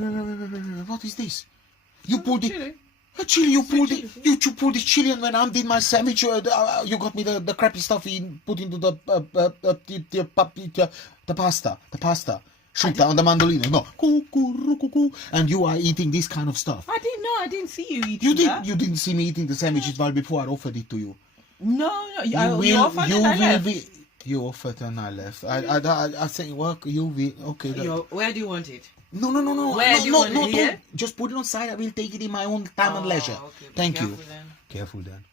Wait. What is this? You pulled Chili. it. Chili, you pulled chili. it. You pulled this chili, and when I did my sandwich, you got me the crappy stuff you put into the pasta. Shuta on the mandolino. No. And you are eating this kind of stuff. I didn't know. I didn't see you eating that. You didn't see me eating the sandwiches while before I offered it to you. No. You offered it, I left. You offered and I left. I think work. You will. Okay. Where do you want it? No. Where do you want it? Here? Just put it on side. I will take it in my own time and leisure. Okay. Thank you. Careful then. Careful then.